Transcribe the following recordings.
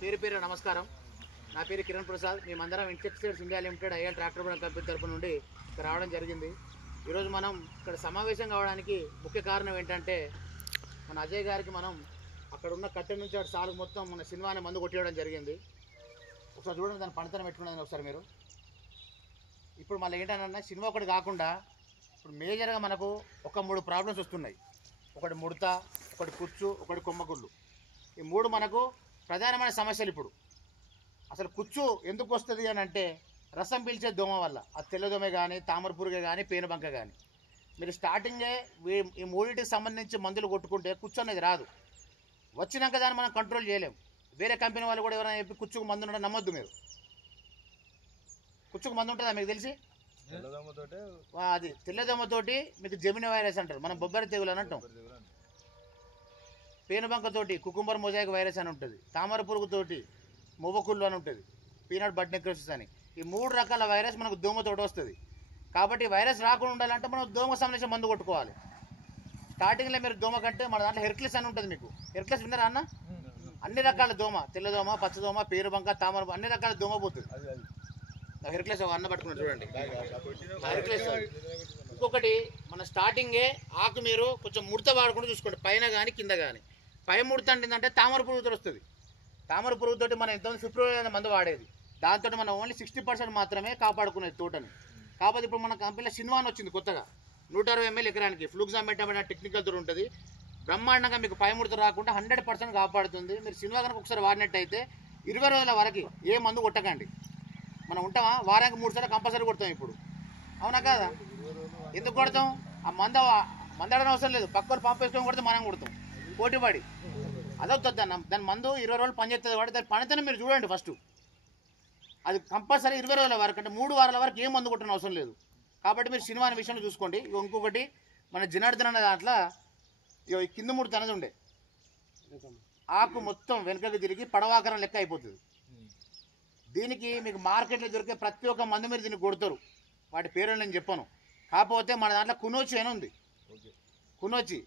పేరు పేరు నమస్కారం. నా పేరు కిరణ్ ప్రసాద్. మేమందరం insecticides India limited IL tractor bund company తరపు నుండి ఇక్కడ రావడం జరిగింది. ఈరోజు మనం ఇక్కడ సమావేశం కావడానికి ముఖ్య కారణం ఏంటంటే, మన అజయ్ గారికి మనం అక్కడ ఉన్న కట్టె నుంచి అటు సాలు మొత్తం మన సినిమాని మందు కొట్టేయడం జరిగింది. ఒకసారి చూడండి, దాని పనితనం పెట్టుకున్నది ఒకసారి మీరు. ఇప్పుడు మళ్ళీ ఏంటంటే సినిమా ఒకటి కాకుండా ఇప్పుడు మేజర్గా మనకు ఒక 3 ప్రాబ్లమ్స్ వస్తున్నాయి. ఒకటి ముడత, ఒకటి కుచ్చు, ఒకటి కొమ్మగుళ్ళు. ఈ 3 మనకు ప్రధానమైన సమస్యలు. ఇప్పుడు అసలు కుచ్చు ఎందుకు వస్తుంది అని అంటే, రసం పీల్చే దోమ వల్ల. అది తెల్లదోమ కానీ, తామర పురుగే కానీ, పేనుబంక కానీ. మీరు స్టార్టింగే ఈ 3టికి సంబంధించి మందులు కొట్టుకుంటే కుచ్చు అనేది రాదు. వచ్చినాక దాన్ని మనం కంట్రోల్ చేయలేం. వేరే కంపెనీ వాళ్ళు కూడా ఎవరైనా చెప్పి కుచ్చుకు మందు ఉండడం నమ్మొద్దు. మీరు కుచ్చుకు మందు ఉంటుందా మీకు తెలిసి? అది తెల్లదోమతోటి మీకు జెమిని వైరస్ అంటారు, మనం బొబ్బరి తెగులు అని అంటాం. పేనుబంకతోటి కుకుంబర్ మొజాయిక్ వైరస్ అని ఉంటుంది. తామర పురుగుతోటి మొవ్వకుళ్ళు అని ఉంటుంది, పీనట్ బడ్ నెక్రోసిస్ అని. ఈ 3 రకాల వైరస్ మనకు దోమతోటి వస్తుంది. కాబట్టి వైరస్ రాకుండా ఉండాలంటే మనం దోమ సంబంధించిన మందు కొట్టుకోవాలి. స్టార్టింగ్లో మీరు దోమ కంటే మన దాంట్లో హెర్క్లెస్ అని ఉంటుంది. మీకు హెర్క్లెస్ విన్నారా అన్న? అన్ని రకాల దోమ, తెల్లదోమ, పచ్చదోమ, పేరుబంక, తామర, అన్ని రకాల దోమ పోతుంది. హెర్క్లెస్ అన్న పట్టుకున్నాడు చూడండి, హెర్క్లెస్. ఇంకొకటి, మన స్టార్టింగే ఆకు మీరు కొంచెం ముడత వాడకుండా చూసుకోండి, పైన కానీ కింద కానీ. పై ముడత అంటే తామర పురుగుతో వస్తుంది. తామర పురుగుతోటి మనం ఎంతమంది ఫిబ్రవరి అనే మందు వాడేది, దాంతో మనం ఓన్లీ 60% మాత్రమే కాపాడుకునేది తోటని. కాకపోతే ఇప్పుడు మన కంపెనీలో సిన్వాన్ వచ్చింది కొత్తగా, 160 ml ఎకరానికి. ఫ్లూక్సామెటమైన టెక్నికల్ తోటి ఉంటుంది. బ్రహ్మాండంగా మీకు పై ముడత రాకుండా 100% కాపాడుతుంది. మీరు సిన్వా కనుక ఒకసారి వాడినట్టయితే 20 రోజుల వరకు ఏ మందు కొట్టకండి. మనం ఉంటామా? వారానికి 3 సార్లు కంపల్సరీ కొడతాం ఇప్పుడు, అవునా కాదా? ఎందుకు కొడతాం? ఆ మందడని అవసరం లేదు, పక్కన పంప్ వేసుకొని కొడితే మనం కొడతాం పోటీపడి. అదవుతుంది దాని మందు 20 రోజులు పనిచేస్తుంది. వాడి దాని పనితనం మీరు చూడండి ఫస్ట్. అది కంపల్సరీ 20 రోజుల వరకు, అంటే 3 వారాల వరకు ఏం మందు కొట్టని అవసరం లేదు. కాబట్టి మీరు సినిమా విషయంలో చూసుకోండి. ఇంకొకటి, మన జనార్దన్ అనే దాంట్లో ఈ కింద ముడత అనేది ఉండే, ఆకు మొత్తం వెనుకకి తిరిగి పడవాకరం లెక్క అయిపోతుంది. దీనికి మీకు మార్కెట్లో దొరికే ప్రతి ఒక్క మందు మీరు దీన్ని కొడతారు. వాటి పేరు నేను చెప్పను. కాకపోతే మన దాంట్లో కునోచి అని ఉంది. కునోచి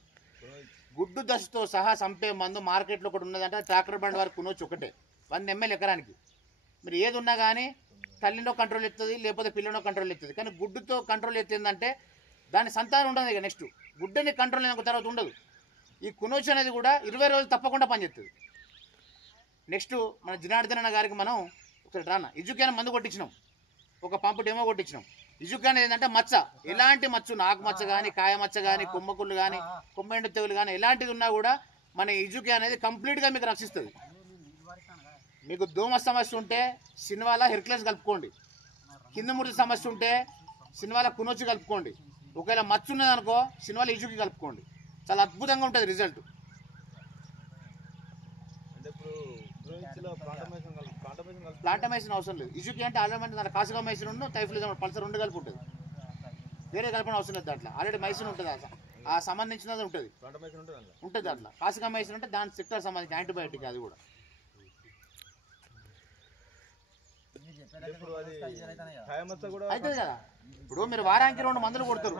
గుడ్డు దశతో సహా చంపే మందు మార్కెట్లో ఒకటి ఉన్నదంటే ట్రాక్టర్ బండ్ వారికి కునోచి ఒకటే, 100 ml ఎకరానికి. మీరు ఏది ఉన్నా కానీ తల్లిలో కంట్రోల్ ఎత్తుంది, లేకపోతే పిల్లలో కంట్రోల్ ఎత్తుంది. కానీ గుడ్డుతో కంట్రోల్ ఎత్తిందంటే దాని సంతానం ఉండదు. ఇక నెక్స్ట్ గుడ్డని కంట్రోల్ అయిన తర్వాత ఉండదు. ఈ కునోచి అనేది కూడా 20 రోజులు తప్పకుండా పనిచేస్తుంది. నెక్స్ట్ మన జనార్దన్ గారికి మనం ఒకసారి రాన్న ఇజుకాన్ మందు కొట్టించినాం, ఒక పంపు డెమో కొట్టించినాం. ఇజుకాన్ ఏంటంటే మచ్చ, ఎలాంటి మచ్చ, ఆకు మచ్చ కానీ, కాయ మచ్చ కానీ, కొమ్మకుళ్ళు కానీ, కొమ్మెండు తెగులు కానీ, ఎలాంటిది ఉన్నా కూడా మన ఇజుకాన్ అనేది కంప్లీట్గా మీకు రక్షిస్తుంది. మీకు దోమ సమస్య ఉంటే సినిమాలో హెర్క్లెస్ కలుపుకోండి. కింద ముడత సమస్య ఉంటే సినిమాలో కునోచి కలుపుకోండి. ఒకవేళ మచ్చ ఉన్నదనుకో సినిమాలో ఇజుకి కలుపుకోండి. చాలా అద్భుతంగా ఉంటుంది రిజల్ట్. ప్లాంటమైసిన్ అవసరం లేదు. ఇజుకి అంటే ఆల్రెడీ దాంట్లో కాసికామైసిన్ ఉన్న టైఫ్లూజన్ పల్సర్ 2 కలిపి ఉంటుంది. వేరే కలపడం అవసరం లేదు. దాంట్లో ఆల్రెడీ మైసిన్ ఉంటుంది, ఆ సంబంధించినది ఉంటుంది దాంట్లో. కాసికామైసిన్ అంటే దాని సెక్టర్ సంబంధించి యాంటీబయాటిక్. అది కూడా అవుతుంది కదా. ఇప్పుడు మీరు వారానికి 2 మందులు కొడతారు.